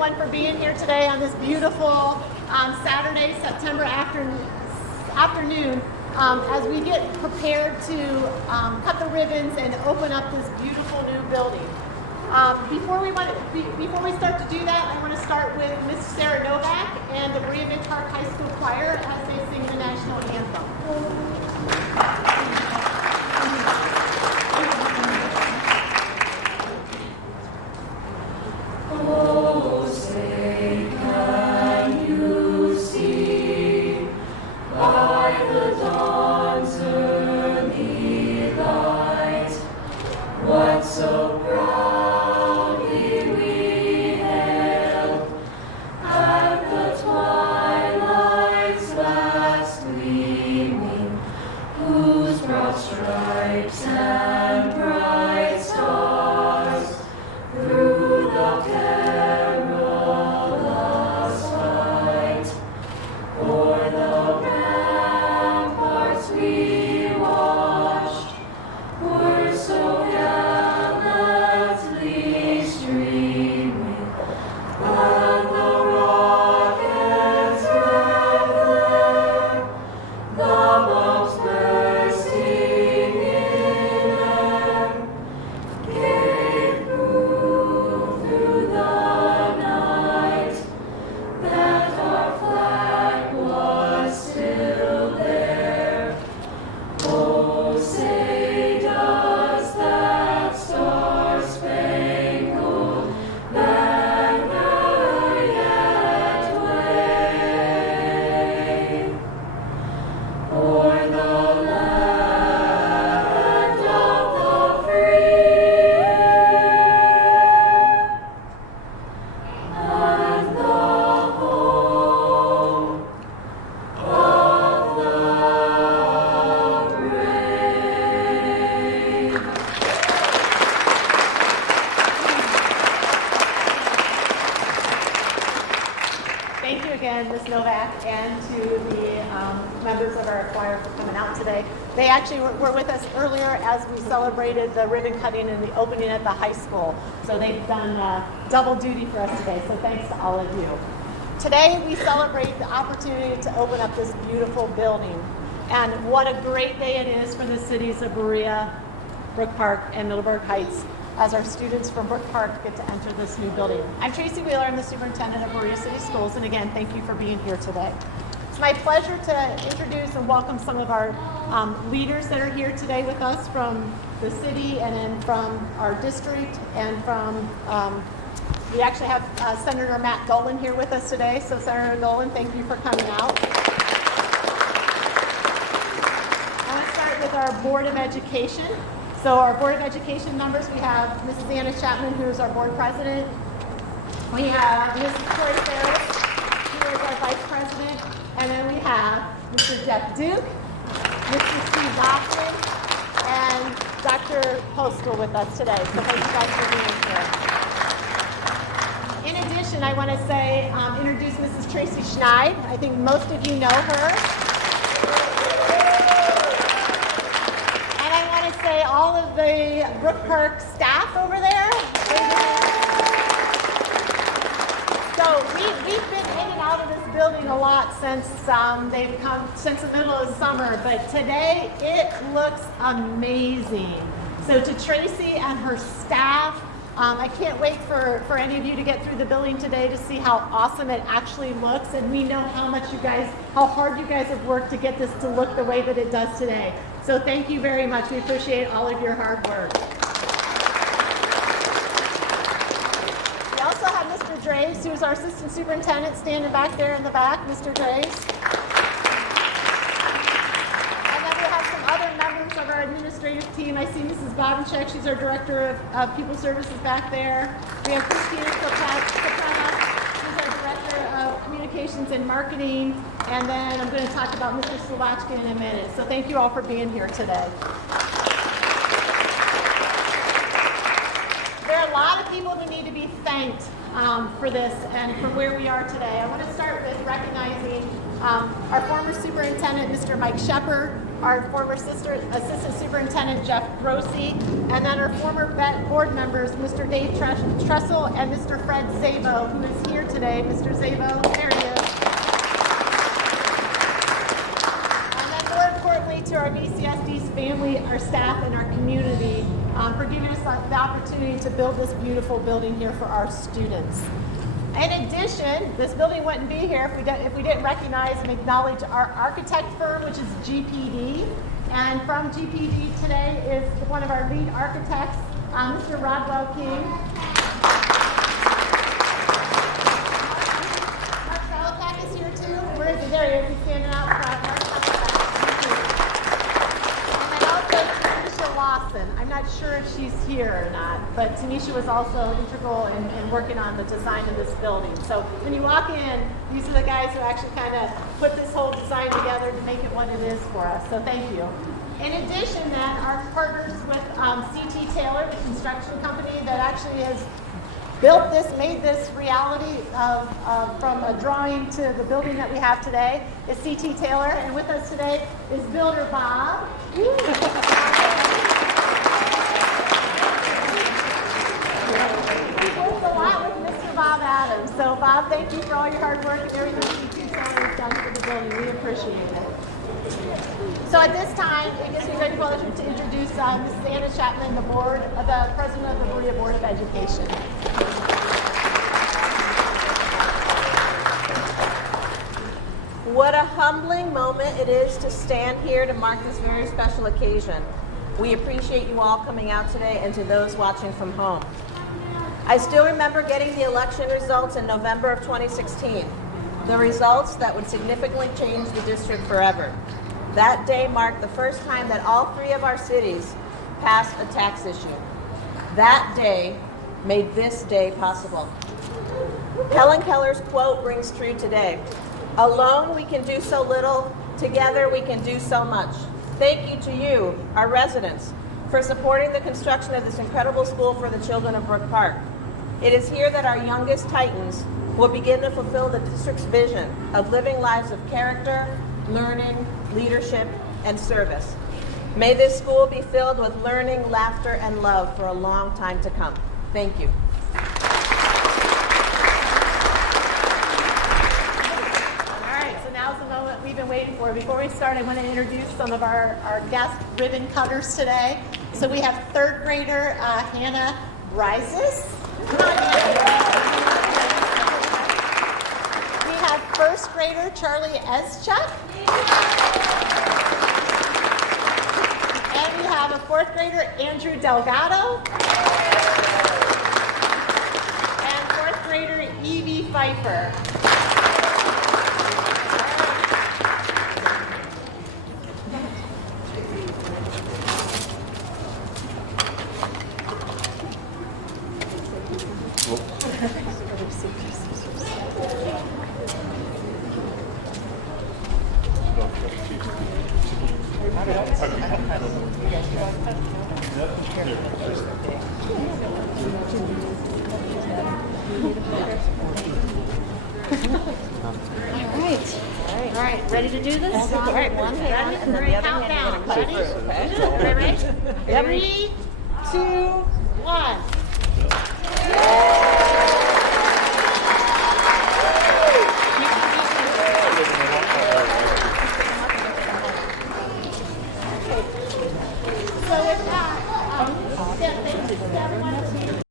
everyone for being here today on this beautiful Saturday, September afternoon, as we get prepared to cut the ribbons and open up this beautiful new building. Before we start to do that, I want to start with Miss Sarah Novak and the Brook High School Choir as they sing the national anthem. Oh, say, can you see by the dawn's early light what so proudly we hailed at the twilight's last gleaming, whose broad stripes and bright stars through the perilous fight o'er the ramparts we watched were so gallantly streaming, and the rockets' red glare, the bombs bursting in air, gave proof through the night that our flag was still there. Oh, say does that star-spangled banner yet wave o'er the land of the free and the home of the brave. Thank you again, Ms. Novak, and to the members of our choir for coming out today. They actually were with us earlier as we celebrated the ribbon cutting and the opening at the high school. So they've done double duty for us today, so thanks to all of you. Today we celebrate the opportunity to open up this beautiful building. And what a great day it is for the cities of Berea, Brook Park, and Middleburg Heights as our students from Brook Park get to enter this new building. I'm Tracy Wheeler, I'm the superintendent of Berea City Schools, and again, thank you for being here today. It's my pleasure to introduce and welcome some of our leaders that are here today with us from the city and then from our district and from, we actually have Senator Matt Dolan here with us today. So Senator Dolan, thank you for coming out. I want to start with our Board of Education. So our Board of Education members, we have Mrs. Anna Chapman, who is our board president. We have Mrs. Troy Ferris, who is our vice president. And then we have Mr. Jeff Duke, Mr. Steve Lofton, and Dr. Postal with us today. So thank you guys for being here. In addition, I want to say, introduce Mrs. Tracy Schneid. I think most of you know her. Say all of the Brook Park staff over there. So we've been in and out of this building a lot since they've come since the middle of summer, but today it looks amazing. So to Tracy and her staff, I can't wait for any of you to get through the building today to see how awesome it actually looks, and we know how hard you guys have worked to get this to look the way that it does today. So thank you very much. We appreciate all of your hard work. We also have Mr. Draves, who's our assistant superintendent, standing back there in the back. Mr. Draves. And then we have some other members of our administrative team. I see Mrs. Bodencheck. She's our director of People Services back there. We have Christina Soprano. She's our director of communications and marketing. And then I'm going to talk about Mr. Slovachka in a minute. So thank you all for being here today. There are a lot of people who need to be thanked for this and for where we are today. I want to start with recognizing Our former superintendent, Mr. Mike Shepard, our former assistant superintendent, Jeff Grossi, and then our former board members, Mr. Dave Tressel and Mr. Fred Zabo, who is here today. Mr. Zabo, there he is. And then more importantly, to our BCSD's family, our staff, and our community for giving us the opportunity to build this beautiful building here for our students. In addition, this building wouldn't be here if we didn't recognize and acknowledge our architect firm, which is GPD. And from GPD today is one of our lead architects, Mr. Rodwell King. Mark Salapak is here too. Where is he? There he is. He's standing out front. Mark Salapak. And then also Tanisha Lawson. I'm not sure if she's here or not, but Tanisha was also integral in working on the design of this building. So when you walk in, these are the guys who actually kind of put this whole design together to make it what it is for us. So thank you. In addition, then, our partners with CT Taylor, the construction company that actually has built this, made this reality from a drawing to the building that we have today, is CT Taylor. And with us today is Builder Bob. Bob Adams. So Bob, thank you for all your hard work and everything CT Taylor has done for the building. We appreciate it. So at this time, it gives me great pleasure to introduce Mrs. Anna Chapman, the president of the Berea Board of Education. What a humbling moment it is to stand here to mark this very special occasion. We appreciate you all coming out today, and to those watching from home. I still remember getting the election results in November of 2016, the results that would significantly change the district forever. That day marked the first time that all three of our cities passed a tax issue. That day made this day possible. Helen Keller's quote rings true today. Alone we can do so little, together we can do so much. Thank you to you, our residents, for supporting the construction of this incredible school for the children of Brook Park. It is here that our youngest Titans will begin to fulfill the district's vision of living lives of character, learning, leadership, and service. May this school be filled with learning, laughter, and love for a long time to come. Thank you. All right, so now's the moment we've been waiting for. Before we start, I want to introduce some of our guest ribbon cutters today. So we have third grader Hannah Rises. We have first grader Charlie Eschuk. And we have a fourth grader Andrew Delgado. And fourth grader Evie Pfeiffer. All right, ready to do this? All right, One hand, ready? and then We're the gonna other count hand down. you're gonna Ready? push through, okay? Ready? Yep. 3, 2, 1. So with that,